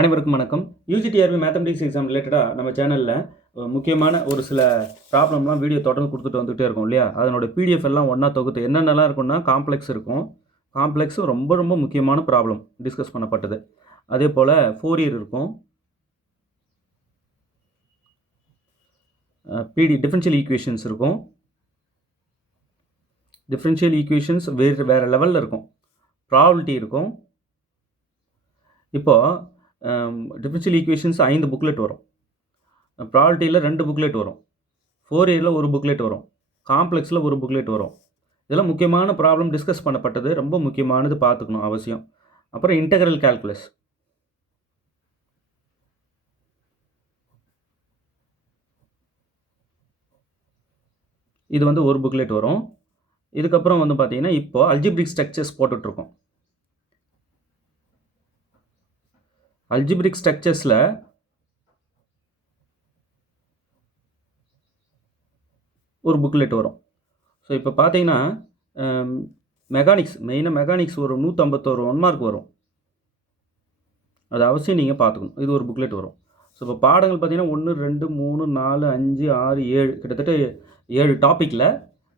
அனைவருக்கும் வணக்கம். UGTRB mathematics exam ரிலேட்டடாக நம்ம சேனலில் முக்கியமான ஒரு சில ப்ராப்ளம்லாம் வீடியோ தொடர்ந்து கொடுத்துட்டு வந்துகிட்டே இருக்கோம் இல்லையா? அதனோட பிடிஎஃப் எல்லாம் ஒன்றா தொகுத்து என்னென்னலாம் இருக்குன்னா காம்ப்ளெக்ஸ் இருக்கும். காம்ப்ளெக்ஸு ரொம்ப ரொம்ப முக்கியமான ப்ராப்ளம் டிஸ்கஸ் பண்ணப்பட்டது. அதே போல் ஃபோரியர் இருக்கும். டிஃபரன்ஷியல் ஈக்குவேஷன்ஸ் இருக்கும். டிஃபரன்ஷியல் ஈக்குவேஷன்ஸ் வேறு லெவலில் இருக்கும். ப்ராபபிலிட்டி இருக்கும். இப்போது டிஃபரன்ஷியல் ஈக்குவேஷன்ஸ் 5 புக்லெட் வரும். ப்ராபபிலிட்டியில் 2 புக்லெட் வரும். ஃபோரியரில் ஒரு புக்லெட் வரும். காம்ப்ளெக்ஸில் ஒரு புக்லெட் வரும். இதெல்லாம் முக்கியமான ப்ராப்ளம் டிஸ்கஸ் பண்ணப்பட்டது. ரொம்ப முக்கியமானது பார்த்துக்கணும் அவசியம். அப்புறம் இன்டெக்ரல் கால்குலஸ். இது வந்து ஒரு புக்லெட் வரும். இதுக்கப்புறம் வந்து பார்த்தீங்கன்னா இப்போ அல்ஜிப்ரிக் ஸ்ட்ரக்சர்ஸ் போட்டுட்ருக்கோம். அல்ஜிப்ரிக் ஸ்ட்ரக்சர்ஸில் ஒரு புக்லெட் வரும். ஸோ இப்போ பார்த்தீங்கன்னா மெயினாக மெக்கானிக்ஸ் ஒரு 151 1 மார்க் வரும். அது அவசியம் நீங்கள் பார்த்துக்கணும். இது ஒரு புக்லெட் வரும். ஸோ இப்போ பாடங்கள் பார்த்தீங்கன்னா 1 2 3 4 5 6 7 கிட்டத்தட்ட 7 டாப்பிக்கில்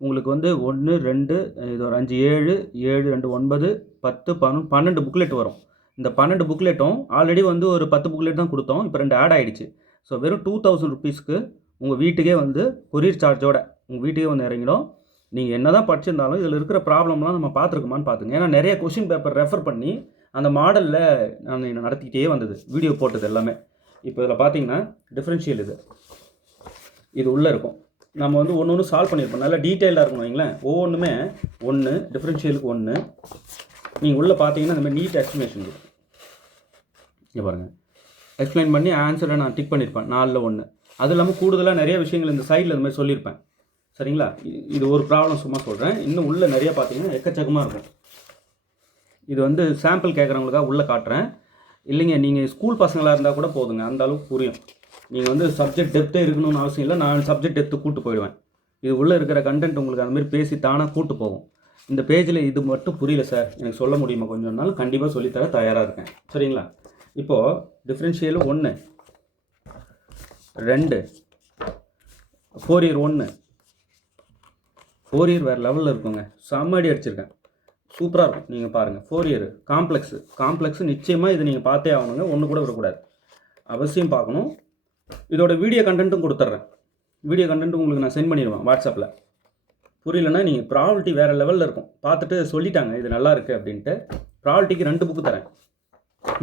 உங்களுக்கு வந்து 1 2 இது ஒரு 5 7 7 2 9 10 11 12 புக்லெட் வரும். இந்த 12 புக்லெட்டும் ஆல்ரெடி வந்து ஒரு 10 புக்லெட் தான் கொடுத்தோம். இப்போ 2 ஆட் ஆகிடுச்சு. ஸோ வெறும் 2000 ருபீஸ்க்கு உங்கள் வீட்டுக்கே வந்து கொரியர் சார்ஜோட உங்கள் வீட்டுக்கே வந்து இறங்கிடும். நீங்கள் என்ன தான் படிச்சிருந்தாலும் இதில் இருக்கிற ப்ராப்ளம்லாம் நம்ம பார்த்துருக்குமான்னு பார்த்துங்க. ஏன்னா நிறைய கொஷின் பேப்பர் ரெஃபர் பண்ணி அந்த மாடலில் நான் நடத்திக்கிட்டே வந்தது, வீடியோ போட்டது எல்லாமே. இப்போ இதில் பார்த்தீங்கன்னா டிஃப்ரென்ஷியல் இது உள்ளே இருக்கும். நம்ம வந்து ஒன்று ஒன்று சால்வ் பண்ணியிருப்போம். நல்லா டீட்டெயிலாக இருக்கணும் வைங்களேன். ஒவ்வொன்றுமே 1 டிஃப்ரென்ஷியலுக்கு 1 நீங்கள் உள்ளே பார்த்தீங்கன்னா இந்த மாதிரி நீட் எக்ஸ்ப்ளனேஷன் இருக்கும். இங்கே பாருங்கள், எக்ஸ்பிளைன் பண்ணி ஆன்சரை நான் டிக் பண்ணியிருப்பேன் 4ல் 1. அது இல்லாமல் கூடுதலாக நிறைய விஷயங்கள் இந்த சைடில் இந்த மாதிரி சொல்லியிருப்பேன். சரிங்களா? இது ஒரு ப்ராப்ளம் சும்மா சொல்கிறேன். இன்னும் உள்ளே நிறைய பார்த்தீங்கன்னா எக்கச்சக்கமாக இருக்கும். இது வந்து சாம்பிள் கேட்குறவங்களுக்காக உள்ளே காட்டுறேன். இல்லைங்க, நீங்கள் ஸ்கூல் பசங்களாக இருந்தால் கூட போதுங்க, அந்த அளவுக்கு புரியும். நீங்கள் வந்து சப்ஜெக்ட் டெப்த்தே இருக்கணும்னு அவசியம் இல்லை. நான் சப்ஜெக்ட் டெப்த்து கூட்டு போயிடுவேன். இது உள்ளே இருக்கிற கண்டென்ட் உங்களுக்கு அந்த மாதிரி பேசி தானாக கூட்டு போகும். இந்த பேஜில் இது மட்டும் புரியல சார், எனக்கு சொல்ல முடியுமா கொஞ்சம் நாள்? கண்டிப்பாக சொல்லித்தர தயாராக இருக்கேன். சரிங்களா? இப்போது டிஃப்ரென்ஷியல் 1 2 ஃபோரியர் 1 ஃபோரியர் வேறு லெவலில் இருக்குங்க. செம்மடி அடிச்சிருக்கேன், சூப்பராக இருக்கும். நீங்கள் பாருங்கள். ஃபோரியர் காம்ப்ளெக்ஸு நிச்சயமாக இது நீங்கள் பார்த்தே ஆகணுங்க. ஒன்று கூட விடக்கூடாது, அவசியம் பார்க்கணும். இதோட வீடியோ கண்டென்ட்டும் கொடுத்துட்றேன். வீடியோ கண்டென்ட் உங்களுக்கு நான் சென்ட் பண்ணிடுவேன் வாட்ஸ்அப்பில். புரியலன்னா நீங்கள் ப்ராபபிலிட்டி வேறு லெவலில் இருக்கும். பார்த்துட்டு சொல்லிட்டாங்க இது நல்லா இருக்குது அப்படின்ட்டு. ப்ராபபிலிட்டிக்கு 2 புக்கு தரேன்.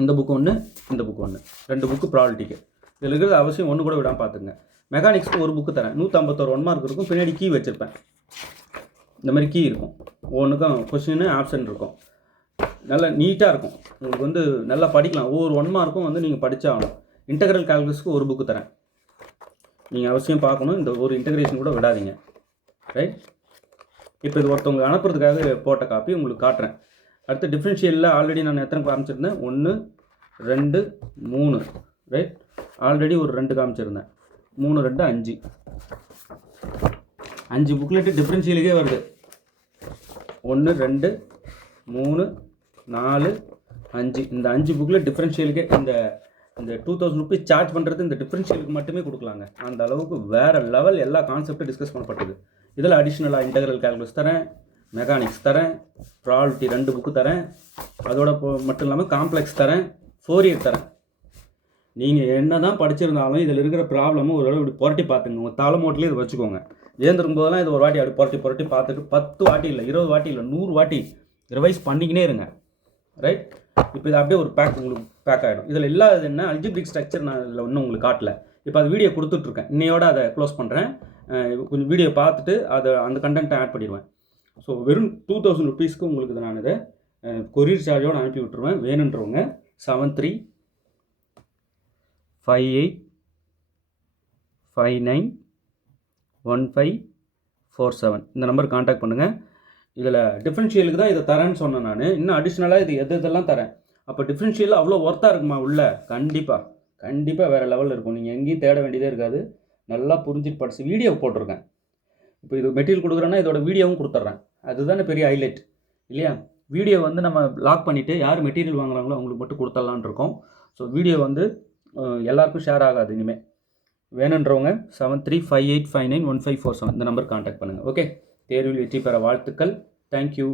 இந்த புக்கு 1, இந்த புக்கு 1, 2 புக்கு ப்ராபபிலிட்டிக்கு. இதில் இருக்கிறது அவசியம் ஒன்று கூட விடாமல் பார்த்துங்க. மெக்கானிக்ஸ்க்கு ஒரு புக்கு தரேன். 151 1 மார்க் இருக்கும். பின்னாடி கீ வச்சுருப்பேன். இந்த மாதிரி கீ இருக்கும். ஒவ்வொன்றுக்கும் கொஸ்டின் ஆப்ஷன் இருக்கும். நல்லா நீட்டாக இருக்கும். உங்களுக்கு வந்து நல்லா படிக்கலாம். ஒவ்வொரு 1 மார்க்கும் வந்து நீங்கள் படித்தாகணும். இன்டெக்ரல் கால்குலஸ்க்கு ஒரு புக்கு தரேன். நீங்கள் அவசியம் பார்க்கணும். இந்த ஒரு இன்டெகிரேஷன் கூட விடாதீங்க. ரைட்? இப்போ இது ஒருத்தவங்களுக்கு அனுப்புறதுக்காக போட்ட காப்பி உங்களுக்கு காட்டுறேன். அடுத்து டிஃப்ரென்ஷியலில் ஆல்ரெடி நான் எத்தனை காமிச்சிருந்தேன்? 1 2 3. ரைட்? ஆல்ரெடி ஒரு 2 காமிச்சிருந்தேன். 3 2 5. 5 புக்லெட்டு டிஃப்ரென்ஷியலுக்கே வருது. 1 2 3 4 5. இந்த 5 புக்லெட் டிஃப்ரென்ஷியலுக்கே இந்த 2000 ருபீஸ் சார்ஜ் பண்ணுறது இந்த டிஃப்ரென்ஷியலுக்கு மட்டுமே கொடுக்கலாங்க. அந்த அளவுக்கு வேறு லெவல் எல்லா கான்செப்டும் டிஸ்கஸ் பண்ணப்பட்டது. இதில் அடிஷ்னலாக இன்டெக்ரல் கால்குலஸ் தரேன், மெக்கானிக்ஸ் தரேன், ப்ராபபிலிட்டி 2 புக்கு தரேன். அதோட மட்டும் இல்லாமல் காம்ப்ளெக்ஸ் தரேன், ஃபோரியர் தரேன். நீங்கள் என்ன தான் படிச்சிருந்தாலும் இதில் இருக்கிற ப்ராப்ளமும் ஒரு இப்படி புரட்டி பார்த்துங்க. உங்கள் தலைமோட்டிலே இதை வச்சுக்கோங்க. ஏந்திருக்கும் போதெல்லாம் இது ஒரு வாட்டி அப்படி புரட்டி பார்த்துட்டு 10 வாட்டி இல்லை, 20 வாட்டி இல்லை, 100 வாட்டி ரிவைஸ் பண்ணிக்கினே இருங்க. ரைட்? இப்போ இது அப்படியே ஒரு உங்களுக்கு பேக் ஆகிடும். இதில் இல்லாதது என்ன? அல்ஜிப்ரிக் ஸ்ட்ரக்சர் நான் இதில் ஒன்றும் உங்களுக்கு காட்டல. இப்போ அது வீடியோ கொடுத்துட்ருக்கேன். இன்னையோட அதை க்ளோஸ் பண்ணுறேன். கொஞ்சம் வீடியோ பார்த்துட்டு அந்த கண்டென்ட்டை ஆட் பண்ணிடுவேன். ஸோ வெறும் 2000 ருபீஸ்க்கு உங்களுக்கு இதை நான் இதை கொரியர் சார்ஜோடு அனுப்பி விட்டுருவேன். வேணுன்றவங்க 7358591547 இந்த நம்பர் கான்டாக்ட் பண்ணுங்கள். இதில் டிஃப்ரென்ஷியலுக்கு தான் இதை தரேன்னு சொன்னேன் நான். இன்னும் அடிஷ்னலாக இது இதெல்லாம் தரேன். அப்போ டிஃப்ரென்ஷியல் அவ்வளோ ஒர்த்தாக இருக்குமா உள்ள? கண்டிப்பாக வேறு லெவலில் இருக்கும். நீங்கள் எங்கேயும் தேட வேண்டியதே இருக்காது. நல்லா புரிஞ்சுட்டு படிச்சு வீடியோ போட்டிருக்கேன். இப்போ இது மெட்டீரியல் கொடுக்குறேன்னா இதோட வீடியோவும் கொடுத்துட்றேன். அதுதானே பெரிய ஹைலைட் இல்லையா? வீடியோ வந்து நம்ம லாக் பண்ணிவிட்டு யார் மெட்டீரியல் வாங்குறாங்களோ அவங்களுக்கு மட்டும் கொடுத்துடலான் இருக்கோம். ஸோ வீடியோ வந்து எல்லாருக்கும் ஷேர் ஆகாது இனிமேல். வேணுன்றவங்க 7358591547 இந்த நம்பர் கான்டாக்ட் பண்ணுங்கள். ஓகே, தேர்வில் வெற்றி பெற வாழ்த்துக்கள். தேங்க்யூ.